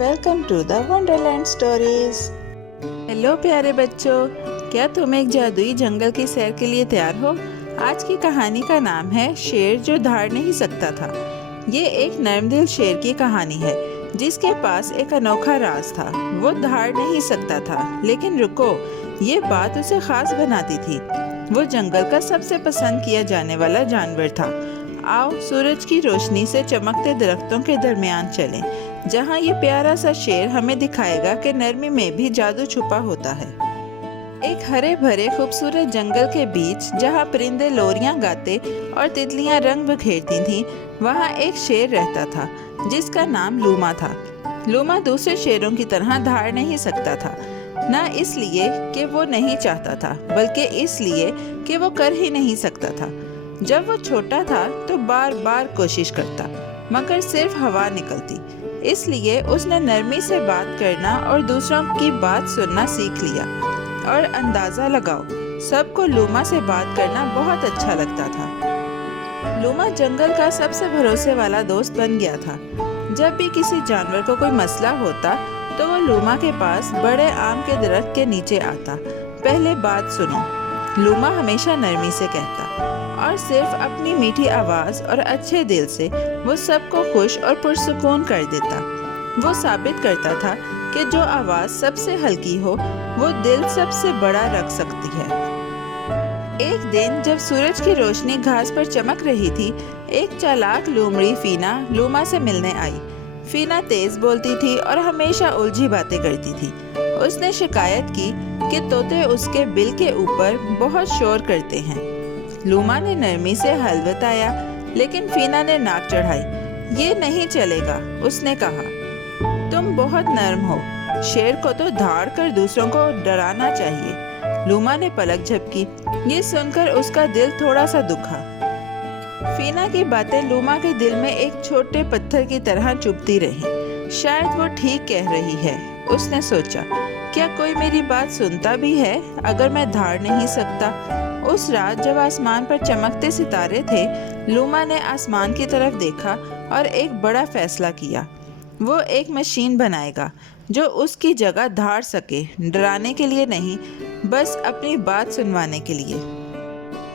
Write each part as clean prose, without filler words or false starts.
Welcome to the Wonderland stories. Hello پیارے بچوں، کیا تم ایک جادوئی جنگل کی سیر کے لیے تیار ہو؟ آج کی کہانی کا نام ہے شیر جو دھاڑ نہیں سکتا تھا۔ یہ ایک نرم دل شیر کی کہانی ہے جس کے پاس ایک انوکھا راز تھا۔ وہ دھاڑ نہیں سکتا تھا، لیکن رکو، یہ بات اسے خاص بناتی تھی۔ وہ جنگل کا سب سے پسند کیا جانے والا جانور تھا۔ آؤ سورج کی روشنی سے چمکتے درختوں کے درمیان چلیں، جہاں یہ پیارا سا شیر ہمیں دکھائے گا کہ نرمی میں بھی جادو چھپا ہوتا ہے۔ ایک ہرے بھرے خوبصورت جنگل کے بیچ، جہاں پرندے لوریاں گاتے اور تتلیاں رنگ بکھیرتی تھیں، وہاں ایک شیر رہتا تھا جس کا نام لوما تھا۔ لوما دوسرے شیروں کی طرح دھاڑ نہیں سکتا تھا، نہ اس لیے کہ وہ نہیں چاہتا تھا، بلکہ اس لیے کہ وہ کر ہی نہیں سکتا تھا۔ جب وہ چھوٹا تھا تو بار بار کوشش کرتا، مگر صرف ہوا نکلتی۔ اس لیے اس نے نرمی سے بات کرنا اور دوسروں کی بات سننا سیکھ لیا۔ اور اندازہ لگاؤ، سب کو لوما سے بات کرنا بہت اچھا لگتا تھا۔ لوما جنگل کا سب سے بھروسے والا دوست بن گیا تھا۔ جب بھی کسی جانور کو کوئی مسئلہ ہوتا تو وہ لوما کے پاس بڑے آم کے درخت کے نیچے آتا۔ پہلے بات سنو، لوما ہمیشہ نرمی سے کہتا، اور صرف اپنی میٹھی آواز اور اچھے دل سے وہ سب کو خوش اور پرسکون کر دیتا۔ وہ ثابت کرتا تھا کہ جو آواز سب سے ہلکی ہو، وہ دل سب سے بڑا رکھ سکتی ہے۔ ایک دن جب سورج کی روشنی گھاس پر چمک رہی تھی، ایک چالاک لومڑی فینا لوما سے ملنے آئی۔ فینا تیز بولتی تھی اور ہمیشہ الجھی باتیں کرتی تھی۔ اس نے شکایت کی کہ طوطے اس کے بل کے اوپر بہت شور کرتے ہیں۔ لوما نے نرمی سے حل بتایا، لیکن فینا نے ناک چڑھائی۔ یہ نہیں چلے گا، اس نے کہا، تم بہت نرم ہو، شیر کو تو دھاڑ کر دوسروں کو ڈرانا چاہیے۔ لوما نے پلک جھپکی۔ یہ سن کر اس کا دل تھوڑا سا دکھا۔ فینا کی باتیں لوما کے دل میں ایک چھوٹے پتھر کی طرح چبھتی رہیں۔ شاید وہ ٹھیک کہہ رہی ہے، اس نے سوچا۔ کیا کوئی میری بات سنتا بھی ہے اگر میں دھاڑ نہیں سکتا؟ اس رات جب آسمان پر چمکتے ستارے تھے، لوما نے آسمان کی طرف دیکھا اور ایک بڑا فیصلہ کیا۔ وہ ایک مشین بنائے گا جو اس کی جگہ دھاڑ سکے، ڈرانے کے لیے نہیں، بس اپنی بات سنوانے کے لیے۔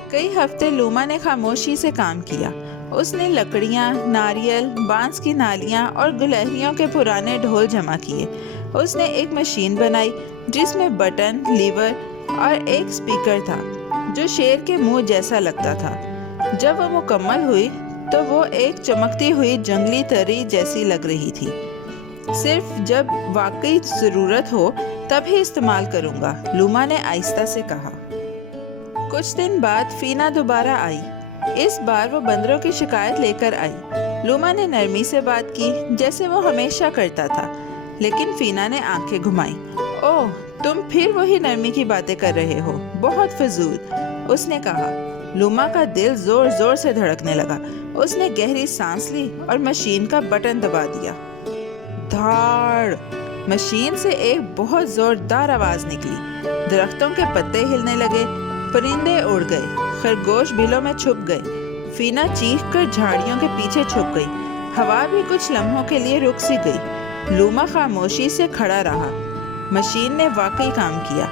کئی ہفتے لوما نے خاموشی سے کام کیا۔ اس نے لکڑیاں، ناریل، بانس کی نالیاں اور گلہریوں کے پرانے ڈھول جمع کیے۔ اس نے ایک مشین بنائی جس میں بٹن، لیور اور ایک اسپیکر تھا جو شیر کے منہ جیسا لگتا تھا۔ جب وہ مکمل ہوئی تو وہ ایک چمکتی ہوئی جنگلی تری جیسی لگ رہی تھی۔ صرف جب واقعی ضرورت ہو تب ہی استعمال کروں گا، لوما نے آہستہ سے کہا۔ کچھ دن بعد فینا دوبارہ آئی۔ اس بار وہ بندروں کی شکایت لے کر آئی۔ لوما نے نرمی سے بات کی جیسے وہ ہمیشہ کرتا تھا، لیکن فینا نے آنکھیں گھمائیں۔ اوہ، تم پھر وہی نرمی کی باتیں کر رہے ہو، بہت فضول، اس نے کہا۔ لوما کا دل زور زور سے دھڑکنے لگا۔ اس نے گہری سانس لی اور مشین کا بٹن دبا دیا۔ دھاڑ! مشین سے ایک بہت زوردار آواز نکلی۔ درختوں کے پتے ہلنے لگے، پرندے اڑ گئے، خرگوش بلوں میں چھپ گئے۔ فینا چیخ کر جھاڑیوں کے پیچھے چھپ گئی۔ ہوا بھی کچھ لمحوں کے لیے رک سی گئی۔ لوما خاموشی سے کھڑا رہا۔ مشین نے واقعی کام کیا،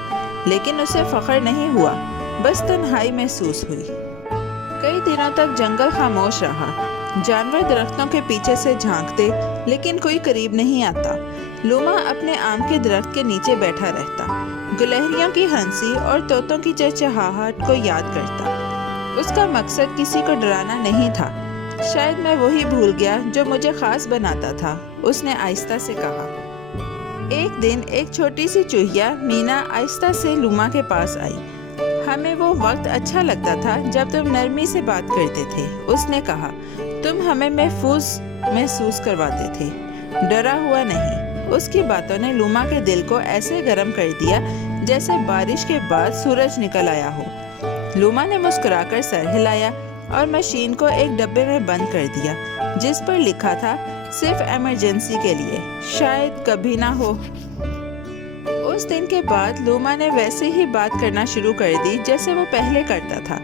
لیکن اسے فخر نہیں ہوا، بس تنہائی محسوس ہوئی۔ کئی دنوں تک جنگل خاموش رہا۔ جانور درختوں کے پیچھے سے جھانکتے، لیکن کوئی قریب نہیں آتا۔ لوما اپنے آم کے درخت کے نیچے بیٹھا رہتا، گلہریوں کی ہنسی اور طوطوں کی چہچہاہٹ کو یاد کرتا۔ اس کا مقصد کسی کو ڈرانا نہیں تھا۔ شاید میں وہی بھول گیا جو مجھے خاص بناتا تھا، اس نے آہستہ سے کہا۔ ایک دن ایک چھوٹی سی چوہیا مینا آہستہ سے لوما کے پاس آئی۔ ہمیں وہ وقت اچھا لگتا تھا جب تم نرمی سے بات کرتے تھے، اس نے کہا۔ تم ہمیں محسوس کرواتے تھے، ڈرا ہوا نہیں۔ اس کی باتوں نے لوما کے دل کو ایسے گرم کر دیا جیسے بارش کے بعد سورج نکل آیا ہو۔ لوما نے مسکرا کر سر ہلایا اور مشین کو ایک ڈبے میں بند کر دیا جس پر لکھا تھا، صرف ایمرجنسی کے لیے، شاید کبھی نہ ہو۔ اس دن کے بعد لوما نے ویسے ہی بات کرنا شروع کر دی جیسے وہ پہلے کرتا تھا،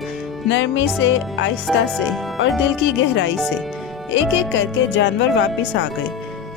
نرمی سے، آہستہ سے اور دل کی گہرائی سے۔ ایک ایک کر کے جانور واپس آ گئے۔